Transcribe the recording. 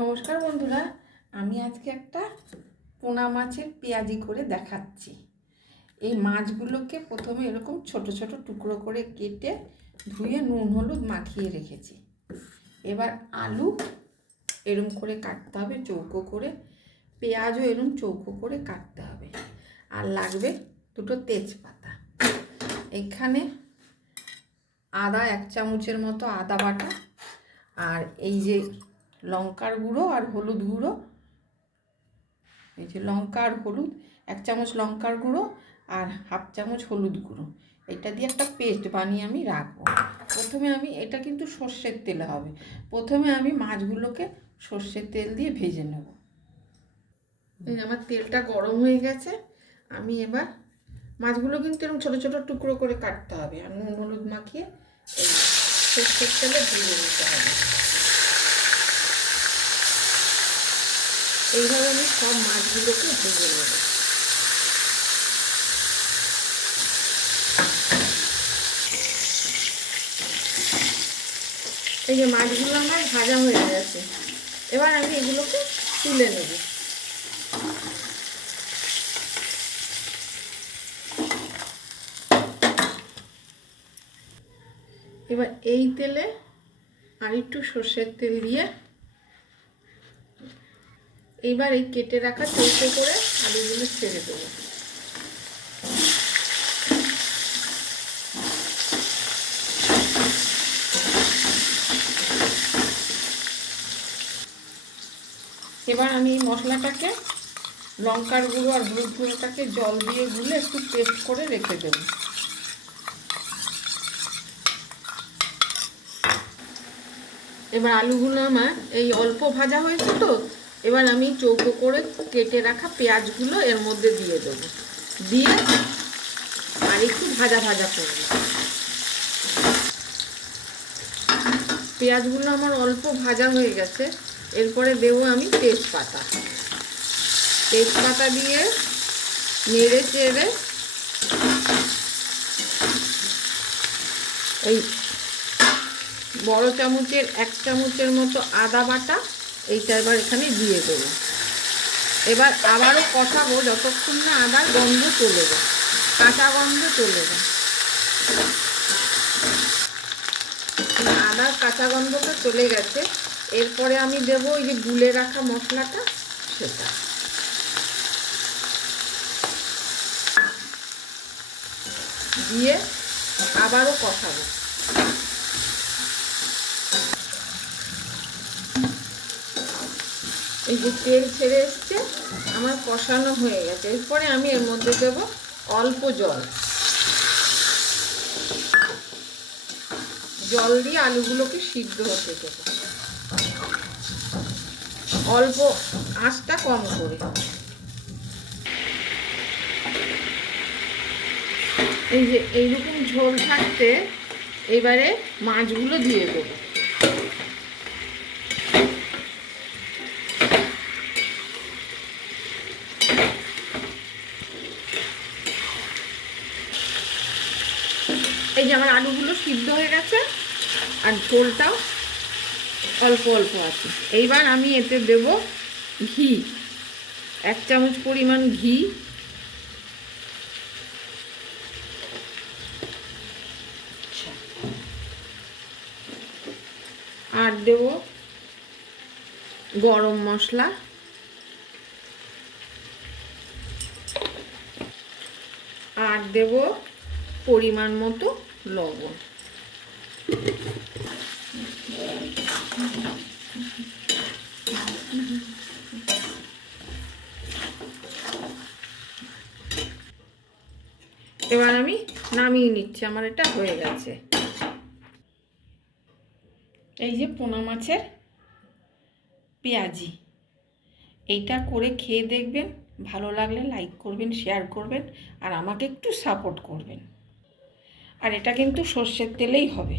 নমস্কার বন্ধুরা, আমি আজকে একটা পোনা মাছের পেঁয়াজি করে দেখাচ্ছি। এই মাছগুলোকে প্রথমে এরকম ছোট ছোট টুকরো করে কেটে ধুয়ে নুন হলুদ মাখিয়ে রেখেছি। এবার আলু এরম করে কাটতে হবে চৌকো করে, পেঁয়াজও এরম চৌকো করে কাটতে হবে, আর লাগবে দুটো তেজপাতা। এখানে আদা 1 চামচের মতো আদা বাটা, আর এই যে লঙ্কার গুঁড়ো আর হলুদ গুঁড়ো, এই যে লঙ্কা আর হলুদ 1 চামচ লঙ্কার গুঁড়ো আর 1/2 চামচ হলুদ গুঁড়ো, এটা দিয়ে একটা পেস্ট বানিয়ে আমি রাখবো। প্রথমে আমি এটা কিন্তু সর্ষের তেলে হবে। প্রথমে আমি মাছগুলোকে সর্ষের তেল দিয়ে ভেজে নেব। এই আমার তেলটা গরম হয়ে গেছে। আমি এবার মাছগুলো কিন্তু এরকম ছোটো ছোটো টুকরো করে কাটতে হবে, আর নুন হলুদ মাখিয়ে এই সর্ষের তেলে ভেজে নিতে হবে। এইভাবে আমি সব মাছগুলোকে ভেজে নেব। এই যে মাছগুলো আমার ভাজা হয়ে গেছে, এবার আমি এগুলোকে তুলে নেব। এবার এই তেলে আর একটু সর্ষের তেল দিয়ে এইবার এই কেটে রাখা চৌকো করে আলুগুলো ছেড়ে দেবো। এবার আমি এই মশলাটাকে লঙ্কার গুঁড়ো আর হলুদ গুঁড়োটাকে জল দিয়ে গুলে একটু পেস্ট করে রেখে দেব। এবার আলুগুলো আমার এই অল্প ভাজা হয়েছে, তো এবার আমি চৌকো করে কেটে রাখা পেঁয়াজগুলো এর মধ্যে দিয়ে দেব, দিয়ে আর একটু ভাজা ভাজা করব। পেঁয়াজগুলো আমার অল্প ভাজা হয়ে গেছে, এরপরে দেবো আমি তেজপাতা। তেজপাতা দিয়ে নেড়ে চেড়ে এই বড় চামচের 1 চামচের মতো আদা বাটা এইটা এবার এখানে দিয়ে দেবো। এবার আবারও কষাবো যতক্ষণ না আদার গন্ধ চলে যায়, কাঁচা গন্ধ চলে যায়। আদার কাঁচা গন্ধটা চলে গেছে, এরপরে আমি দেবো এই যে গুলে রাখা মশলাটা, সেটা দিয়ে আবারও কষাবো। এই যে তেল ছেড়ে এসছে, আমার কষানো হয়ে গেছে। এরপরে আমি এর মধ্যে দেবো অল্প জল। জল দিয়ে আলুগুলোকে সিদ্ধ হতে দেবো, অল্প আঁচটা কম করে। এই যে এইরকম ঝোল থাকতে এবারে মাছগুলো দিয়ে দেবো। এই যে আমার আলুগুলো সিদ্ধ হয়ে গেছে আর ঝোলটাও অল্প অল্প আছে। এইবার আমি এতে দেব ঘি, 1 চামচ পরিমাণ ঘি, আর দেব গরম মশলা, আর দেব পরিমাণ মতো লবণ। এবার আমি নামিয়ে নিচ্ছি, আমার এটা হয়ে গেছে। এই যে পোনা মাছের পেঁয়াজি, এইটা করে খেয়ে দেখবেন, ভালো লাগলে লাইক করবেন, শেয়ার করবেন, আর আমাকে একটু সাপোর্ট করবেন। আর এটা কিন্তু সর্ষের তেলেই হবে।